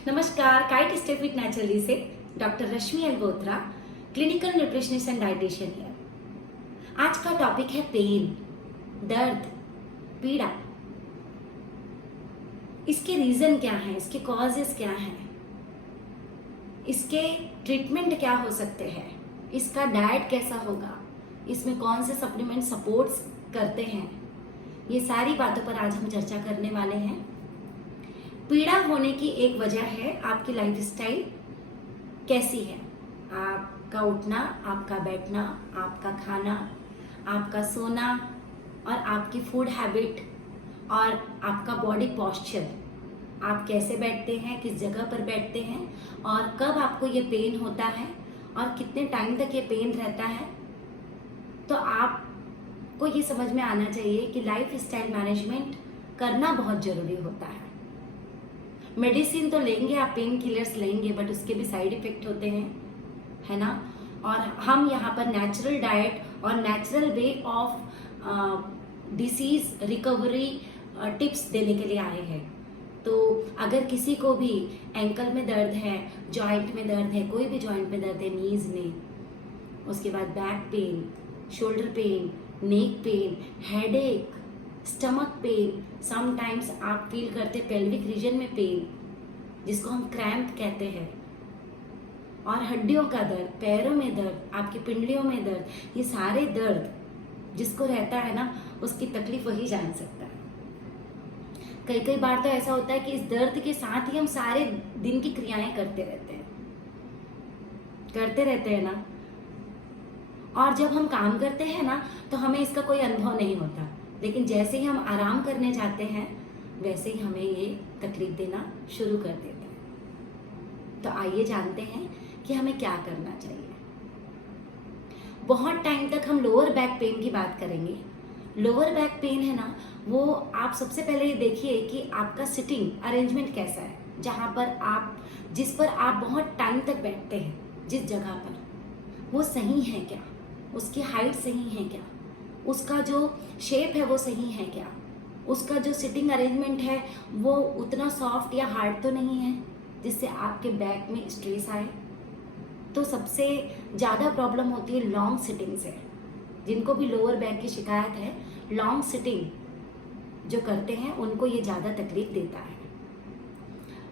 नमस्कार, kite stay fit naturally से doctor Rashmi L Botra, clinical nutritionist and dietitian है। आज का टॉपिक है पेन, दर्द, पीड़ा। इसके रीजन क्या है, इसके कॉजेस क्या हैं, इसके ट्रीटमेंट क्या हो सकते हैं, इसका डाइट कैसा होगा, इसमें कौन से सप्लीमेंट सपोर्ट्स करते हैं, ये सारी बातों पर आज हम चर्चा करने वाले हैं। पीड़ा होने की एक वजह है आपकी लाइफस्टाइल कैसी है, आपका उठना, आपका बैठना, आपका खाना, आपका सोना और आपकी फूड हैबिट और आपका बॉडी पॉस्चर। आप कैसे बैठते हैं, किस जगह पर बैठते हैं और कब आपको ये पेन होता है और कितने टाइम तक ये पेन रहता है। तो आपको ये समझ में आना चाहिए कि लाइफ स्टाइल मैनेजमेंट करना बहुत ज़रूरी होता है। मेडिसिन तो लेंगे आप, पेन किलर्स लेंगे, बट उसके भी साइड इफेक्ट होते हैं, है ना। और हम यहाँ पर नेचुरल डाइट और natural way of disease recovery tips देने के लिए आए हैं। तो अगर किसी को भी एंकल में दर्द है, जॉइंट में दर्द है, कोई भी जॉइंट में दर्द है, नीज में, उसके बाद back pain, shoulder pain, neck pain, headache, stomach pain, sometimes आप फील करते पेल्विक रीजन में पेन जिसको हम क्रैम्प कहते हैं, और हड्डियों का दर्द, पैरों में दर्द, आपकी पिंडलियों में दर्द, ये सारे दर्द जिसको रहता है ना, उसकी तकलीफ वही जान सकता है। कई बार तो ऐसा होता है कि इस दर्द के साथ ही हम सारे दिन की क्रियाएं करते रहते हैं ना। और जब हम काम करते हैं ना तो हमें इसका कोई अनुभव नहीं होता, लेकिन जैसे ही हम आराम करने जाते हैं वैसे ही हमें ये तकलीफ देना शुरू कर देता है। तो आइए जानते हैं कि हमें क्या करना चाहिए। बहुत टाइम तक हम लोअर बैक पेन की बात करेंगे। लोअर बैक पेन है ना, वो आप सबसे पहले ये देखिए कि आपका सिटिंग अरेंजमेंट कैसा है, जहाँ पर आप, जिस पर आप बहुत टाइम तक बैठते हैं, जिस जगह पर, वो सही है क्या, उसकी हाइट सही है क्या, उसका जो शेप है वो सही है क्या, उसका जो सिटिंग अरेंजमेंट है वो उतना सॉफ्ट या हार्ड तो नहीं है जिससे आपके बैक में स्ट्रेस आए। तो सबसे ज़्यादा प्रॉब्लम होती है लॉन्ग सिटिंग से। जिनको भी लोअर बैक की शिकायत है, लॉन्ग सिटिंग जो करते हैं उनको ये ज़्यादा तकलीफ देता है।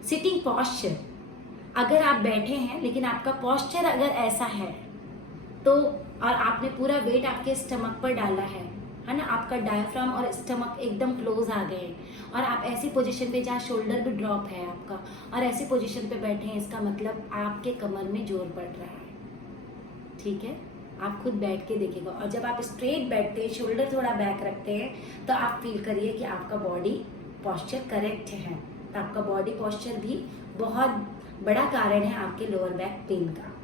सिटिंग पॉस्चर, अगर आप बैठे हैं लेकिन आपका पॉस्चर अगर ऐसा है तो, और आपने पूरा वेट आपके स्टमक पर डाला है ना, आपका डायफ्राम और स्टमक एकदम क्लोज आ गए और आप ऐसी पोजीशन पे जहाँ शोल्डर भी ड्रॉप है आपका और ऐसी पोजीशन पे बैठे हैं, इसका मतलब आपके कमर में जोर पड़ रहा है। ठीक है, आप खुद बैठ के देखिएगा। और जब आप स्ट्रेट बैठते हैं, शोल्डर थोड़ा बैक रखते हैं, तो आप फील करिए कि आपका बॉडी पॉस्चर करेक्ट है। तो आपका बॉडी पॉस्चर भी बहुत बड़ा कारण है आपके लोअर बैक पेन का।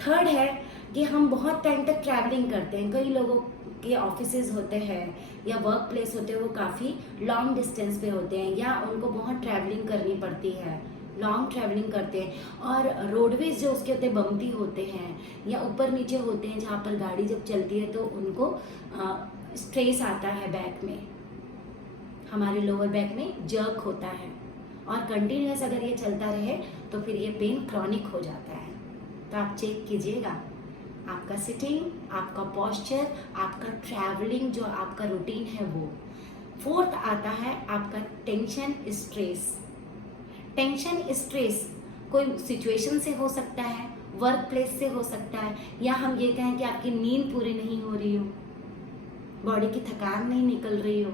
थर्ड है कि हम बहुत टाइम तक ट्रैवलिंग करते हैं। कई लोगों के ऑफिसेज होते हैं या वर्क प्लेस होते हैं, वो काफ़ी लॉन्ग डिस्टेंस पे होते हैं या उनको बहुत ट्रैवलिंग करनी पड़ती है, लॉन्ग ट्रैवलिंग करते हैं, और रोडवेज जो उसके होते बम्पी होते हैं या ऊपर नीचे होते हैं, जहाँ पर गाड़ी जब चलती है तो उनको स्ट्रेस आता है बैक में, हमारे लोअर बैक में जर्क होता है, और कंटिन्यूस अगर ये चलता रहे तो फिर ये पेन क्रॉनिक हो जाता है। तो आप चेक कीजिएगा आपका सिटिंग, आपका पॉस्चर, आपका ट्रैवलिंग, जो आपका रूटीन है वो। फोर्थ आता है आपका टेंशन स्ट्रेस। टेंशन स्ट्रेस कोई सिचुएशन से हो सकता है, वर्क प्लेस से हो सकता है, या हम ये कहें कि आपकी नींद पूरी नहीं हो रही हो, बॉडी की थकान नहीं निकल रही हो।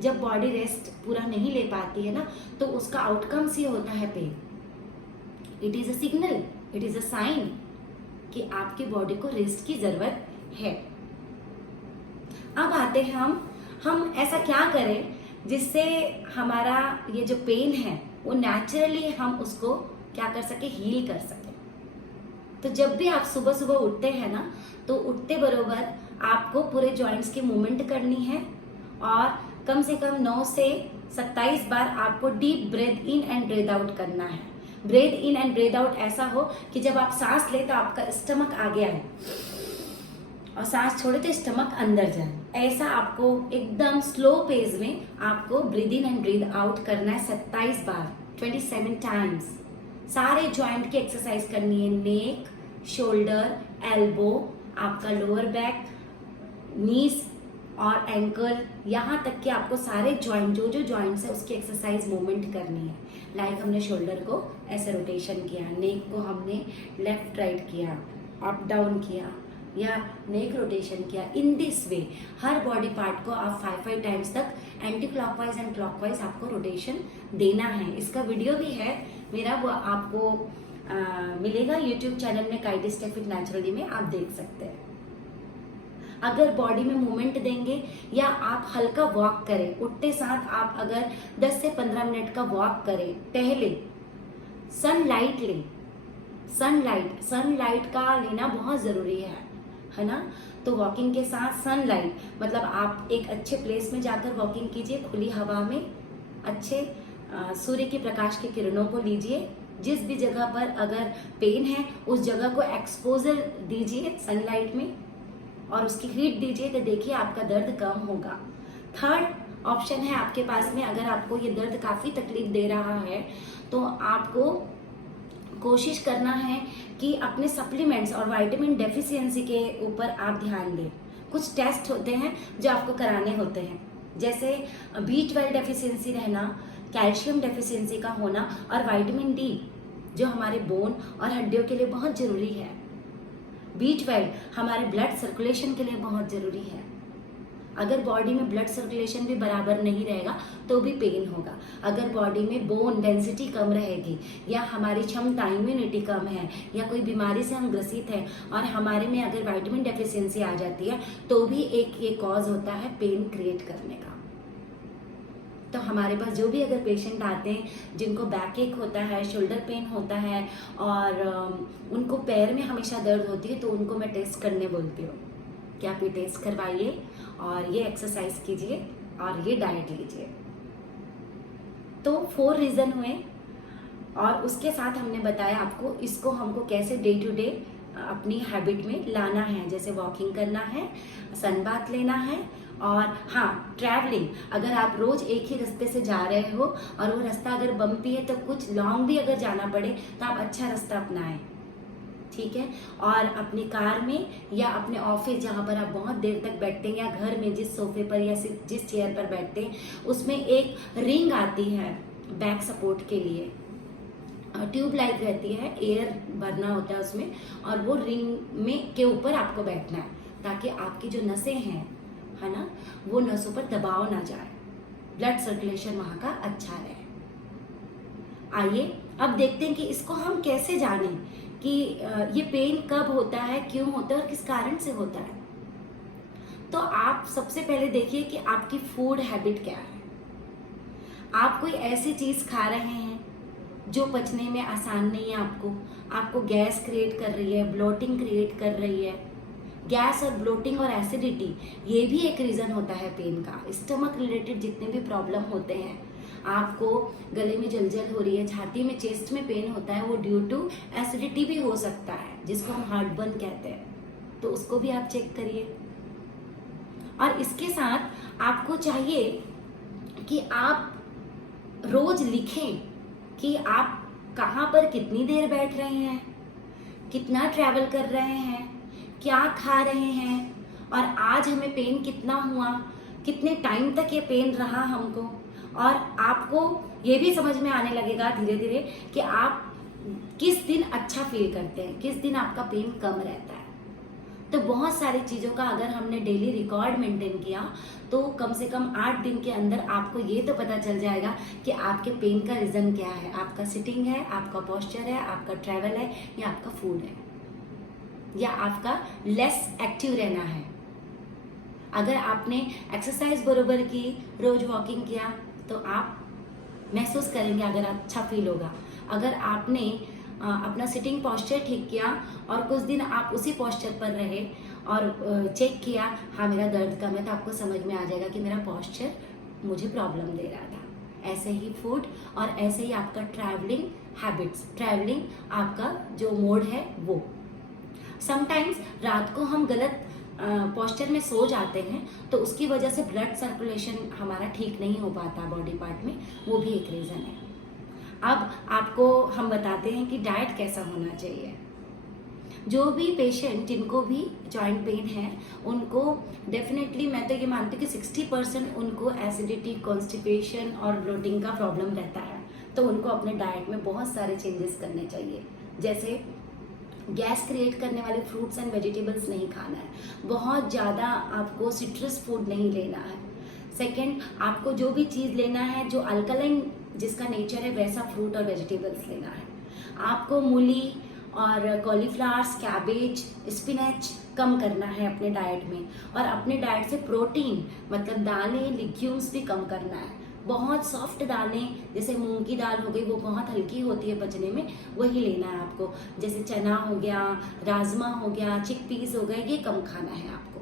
जब बॉडी रेस्ट पूरा नहीं ले पाती है ना, तो उसका आउटकम्स ये होता है pain. It is a signal, it is a sign कि आपकी बॉडी को रेस्ट की जरूरत है। अब आते हैं हम ऐसा क्या करें जिससे हमारा ये जो पेन है वो नेचुरली हम उसको क्या कर सके, हील कर सके। तो जब भी आप सुबह सुबह उठते हैं ना, तो उठते बरोबर आपको पूरे जॉइंट्स की मूवमेंट करनी है और कम से कम 9 से 27 बार आपको deep breathe in and breathe out करना है। Breathe in and breathe out ऐसा हो कि जब आप सांस ले तो आपका स्टमक आगे आए और सांस छोड़े तो स्टमक अंदर जाए। ऐसा आपको एकदम स्लो पेस में आपको breathe in and breathe out करना है 27 बार। 27 टाइम्स। सारे जॉइंट की एक्सरसाइज करनी है, नेक, शोल्डर, एल्बो, आपका लोअर बैक, नीज और एंकल, यहाँ तक कि आपको सारे जॉइंट, जो जो जॉइंट्स है उसकी एक्सरसाइज मूवमेंट करनी है। लाइक हमने शोल्डर को ऐसे रोटेशन किया, नेक को हमने लेफ्ट राइट किया, अप डाउन किया, या नेक रोटेशन किया। In this way her body part को आप 5 टाइम्स तक एंटी क्लॉकवाइज एंड क्लॉकवाइज आपको रोटेशन देना है। इसका वीडियो भी है मेरा, वो आपको मिलेगा यूट्यूब चैनल में, काइटिस्टेप विद नेचुरली में आप देख सकते हैं। अगर बॉडी में मूवमेंट देंगे या आप हल्का वॉक करें, उठते साथ आप अगर 10 से 15 मिनट का वॉक करें, टहले, सनलाइट लें, सनलाइट का लेना बहुत जरूरी है ना। तो वॉकिंग के साथ सनलाइट, मतलब आप एक अच्छे प्लेस में जाकर वॉकिंग कीजिए, खुली हवा में, अच्छे सूर्य के प्रकाश की किरणों को लीजिए। जिस भी जगह पर अगर पेन है उस जगह को एक्सपोजर दीजिए सनलाइट में और उसकी हीट दीजिए, तो देखिए आपका दर्द कम होगा। थर्ड ऑप्शन है आपके पास में, अगर आपको ये दर्द काफी तकलीफ दे रहा है तो आपको कोशिश करना है कि अपने सप्लीमेंट्स और विटामिन डेफिशिएंसी के ऊपर आप ध्यान दें। कुछ टेस्ट होते हैं जो आपको कराने होते हैं, जैसे B12 डेफिशिएंसी रहना, कैल्शियम डेफिशिएंसी का होना और विटामिन D जो हमारे बोन और हड्डियों के लिए बहुत जरूरी है। B12 हमारे ब्लड सर्कुलेशन के लिए बहुत जरूरी है। अगर बॉडी में ब्लड सर्कुलेशन भी बराबर नहीं रहेगा तो भी पेन होगा। अगर बॉडी में बोन डेंसिटी कम रहेगी या हमारी क्षमता, इम्यूनिटी कम है या कोई बीमारी से हम ग्रसित हैं और हमारे में अगर विटामिन डेफिशिएंसी आ जाती है तो भी एक ये कॉज होता है पेन क्रिएट करने का। तो हमारे पास जो भी अगर पेशेंट आते हैं जिनको बैक एक होता है, शोल्डर पेन होता है और उनको पैर में हमेशा दर्द होती है, तो उनको मैं टेस्ट करने बोलती हूँ कि आप ये टेस्ट करवाइए और ये एक्सरसाइज कीजिए और ये डाइट लीजिए। तो 4 रीजन हुए और उसके साथ हमने बताया आपको इसको हमको कैसे डे टू डे अपनी हैबिट में लाना है। जैसे वॉकिंग करना है, सन बाथ लेना है और हाँ, ट्रैवलिंग। अगर आप रोज एक ही रास्ते से जा रहे हो और वो रास्ता अगर बम्पी है तो कुछ लॉन्ग भी अगर जाना पड़े तो आप अच्छा रास्ता अपनाएं, ठीक है। और अपनी कार में या अपने ऑफिस जहाँ पर आप बहुत देर तक बैठते हैं या घर में जिस सोफे पर या जिस चेयर पर बैठते हैं उसमें एक रिंग आती है बैक सपोर्ट के लिए, ट्यूब लाइक रहती है, एयर भरना होता है उसमें और वो रिंग में के ऊपर आपको बैठना है ताकि आपकी जो नसें हैं, है ना, वो नसों पर दबाव ना जाए, ब्लड सर्कुलेशन वहाँ का अच्छा रहे। आइए अब देखते हैं कि इसको हम कैसे जानें कि ये पेन कब होता है, क्यों होता है और किस कारण से होता है। तो आप सबसे पहले देखिए कि आपकी फूड हैबिट क्या है। आप कोई ऐसी चीज खा रहे हैं जो पचने में आसान नहीं है, आपको गैस क्रिएट कर रही है, ब्लोटिंग क्रिएट कर रही है। गैस और ब्लोटिंग और एसिडिटी ये भी एक रीजन होता है पेन का। स्टमक रिलेटेड जितने भी प्रॉब्लम होते हैं, आपको गले में जलजल हो रही है, छाती में, चेस्ट में पेन होता है, वो ड्यू टू एसिडिटी भी हो सकता है जिसको हम हार्टबर्न कहते हैं, तो उसको भी आप चेक करिए। और इसके साथ आपको चाहिए कि आप रोज लिखें कि आप कहाँ पर कितनी देर बैठ रहे हैं, कितना ट्रैवल कर रहे हैं, क्या खा रहे हैं और आज हमें पेन कितना हुआ, कितने टाइम तक ये पेन रहा हमको। और आपको ये भी समझ में आने लगेगा धीरे धीरे कि आप किस दिन अच्छा फील करते हैं, किस दिन आपका पेन कम रहता है। तो बहुत सारी चीज़ों का अगर हमने डेली रिकॉर्ड मेंटेन किया तो कम से कम 8 दिन के अंदर आपको ये तो पता चल जाएगा कि आपके पेन का रीज़न क्या है। आपका सिटिंग है, आपका पोस्चर है, आपका ट्रैवल है या आपका फूड है या आपका लेस एक्टिव रहना है। अगर आपने एक्सरसाइज बरोबर की, रोज वॉकिंग किया तो आप महसूस करेंगे अगर अच्छा फील होगा। अगर आपने अपना सिटिंग पोस्चर ठीक किया और कुछ दिन आप उसी पोस्चर पर रहे और चेक किया, हाँ मेरा दर्द कम है, तो आपको समझ में आ जाएगा कि मेरा पोस्चर मुझे प्रॉब्लम दे रहा था। ऐसे ही फूड और ऐसे ही आपका ट्रैवलिंग हैबिट्स, ट्रैवलिंग आपका जो मोड है वो। समटाइम्स रात को हम गलत पोस्चर में सो जाते हैं तो उसकी वजह से ब्लड सर्कुलेशन हमारा ठीक नहीं हो पाता बॉडी पार्ट में, वो भी एक रीज़न है। अब आपको हम बताते हैं कि डाइट कैसा होना चाहिए। जो भी पेशेंट जिनको भी जॉइंट पेन है उनको डेफिनेटली मैं तो ये मानती हूँ कि 60% उनको एसिडिटी, कॉन्स्टिपेशन और ब्लोटिंग का प्रॉब्लम रहता है। तो उनको अपने डाइट में बहुत सारे चेंजेस करने चाहिए, जैसे गैस क्रिएट करने वाले फ्रूट्स एंड वेजिटेबल्स नहीं खाना है, बहुत ज़्यादा आपको सिट्रस फूड नहीं लेना है। सेकेंड, आपको जो भी चीज़ लेना है जो अल्कलाइन जिसका नेचर है वैसा फ्रूट और वेजिटेबल्स लेना है। आपको मूली और कॉलीफ्लावर्स, कैबेज, स्पिनच कम करना है अपने डाइट में, और अपने डाइट से प्रोटीन मतलब दालें, लिग्यूम्स भी कम करना है। बहुत सॉफ्ट दालें जैसे मूंग की दाल हो गई, वो बहुत हल्की होती है पचने में, वही लेना है आपको। जैसे चना हो गया, राजमा हो गया, चिकपीस हो गए, ये कम खाना है आपको।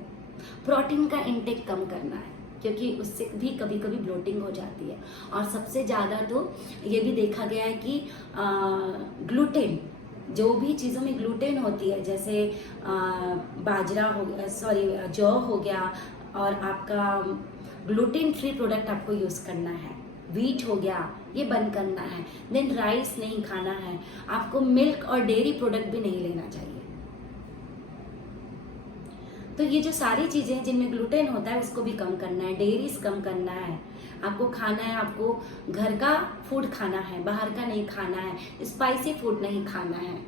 प्रोटीन का इंटेक कम करना है क्योंकि उससे भी कभी कभी ब्लोटिंग हो जाती है। और सबसे ज़्यादा तो ये भी देखा गया है कि ग्लूटेन, जो भी चीज़ों में ग्लूटेन होती है जैसे बाजरा हो गया, सॉरी जौ हो गया, और आपका ग्लूटेन फ्री प्रोडक्ट आपको यूज़ करना है। व्हीट हो गया, ये बंद करना है। देन राइस नहीं खाना है आपको। मिल्क और डेयरी प्रोडक्ट भी नहीं लेना चाहिए। तो ये जो सारी चीज़ें जिनमें ग्लूटेन होता है उसको भी कम करना है, डेयरीज कम करना है आपको। खाना है आपको घर का फूड खाना है, बाहर का नहीं खाना है। स्पाइसी फूड नहीं खाना है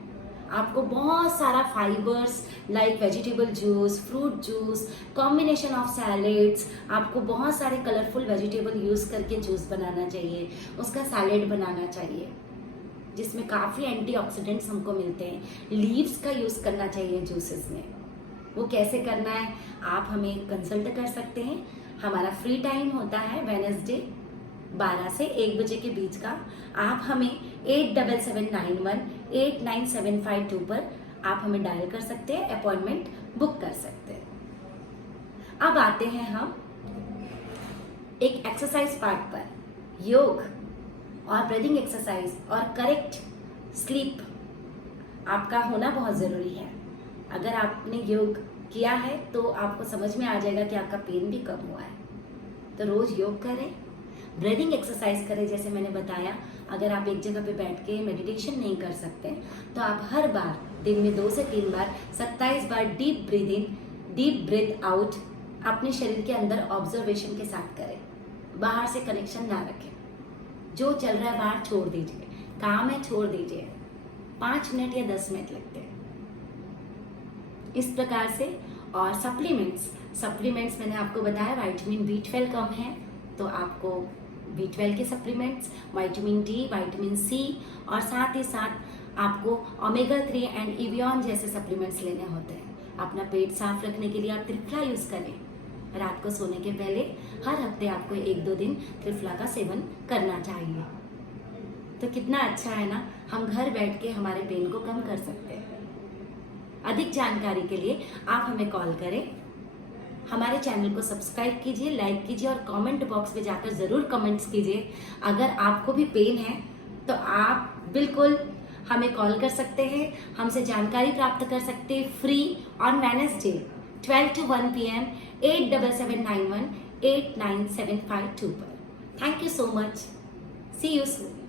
आपको। बहुत सारा fibres like vegetable juice, fruit juice, combination of salads, आपको बहुत सारे कलरफुल वेजिटेबल यूज़ करके जूस बनाना चाहिए, उसका सैलेड बनाना चाहिए जिसमें काफ़ी एंटीऑक्सीडेंट्स हमको मिलते हैं। लीव्स का यूज़ करना चाहिए जूसेस में। वो कैसे करना है आप हमें कंसल्ट कर सकते हैं। हमारा फ्री टाइम होता है वेडनेसडे 12 से 1 बजे के बीच का। आप हमें 8779189752 पर आप हमें डायल कर सकते हैं, अपॉइंटमेंट बुक कर सकते हैं। अब आते हैं हम एक एक्सरसाइज पार्ट पर। योग और ब्रीदिंग एक्सरसाइज और करेक्ट स्लीप आपका होना बहुत ज़रूरी है। अगर आपने योग किया है तो आपको समझ में आ जाएगा कि आपका पेन भी कम हुआ है। तो रोज़ योग करें, ब्रीदिंग एक्सरसाइज करें जैसे मैंने बताया। अगर आप एक जगह पे बैठ के मेडिटेशन नहीं कर सकते तो आप हर बार दिन में 2 से 3 बार 27 बार deep breathe in, deep breathe out अपने शरीर के अंदर ऑब्जर्वेशन के साथ करें। बाहर से कनेक्शन ना रखें। जो चल रहा है बाहर छोड़ दीजिए, काम है छोड़ दीजिए। 5 मिनट या 10 मिनट लगते हैं इस प्रकार से। और सप्लीमेंट्स मैंने आपको बताया विटामिन B12 कम है तो आपको B12 के supplements, vitamin D, vitamin C और साथ ही साथ आपको ओमेगा 3 एंड एवियन जैसे सप्लीमेंट्स लेने होते हैं। अपना पेट साफ रखने के लिए आप त्रिफला यूज़ करें। रात को सोने के पहले हर हफ्ते आपको 1-2 दिन त्रिफला का सेवन करना चाहिए। तो कितना अच्छा है ना, हम घर बैठ के हमारे पेन को कम कर सकते हैं। अधिक जानकारी के लिए आप हमें कॉल करें। हमारे चैनल को सब्सक्राइब कीजिए, लाइक कीजिए और कमेंट बॉक्स में जाकर ज़रूर कमेंट्स कीजिए। अगर आपको भी पेन है तो आप बिल्कुल हमें कॉल कर सकते हैं, हमसे जानकारी प्राप्त कर सकते हैं free on Wednesday 12 to 1 PM 8779189752 पर। Thank you so much. See you soon.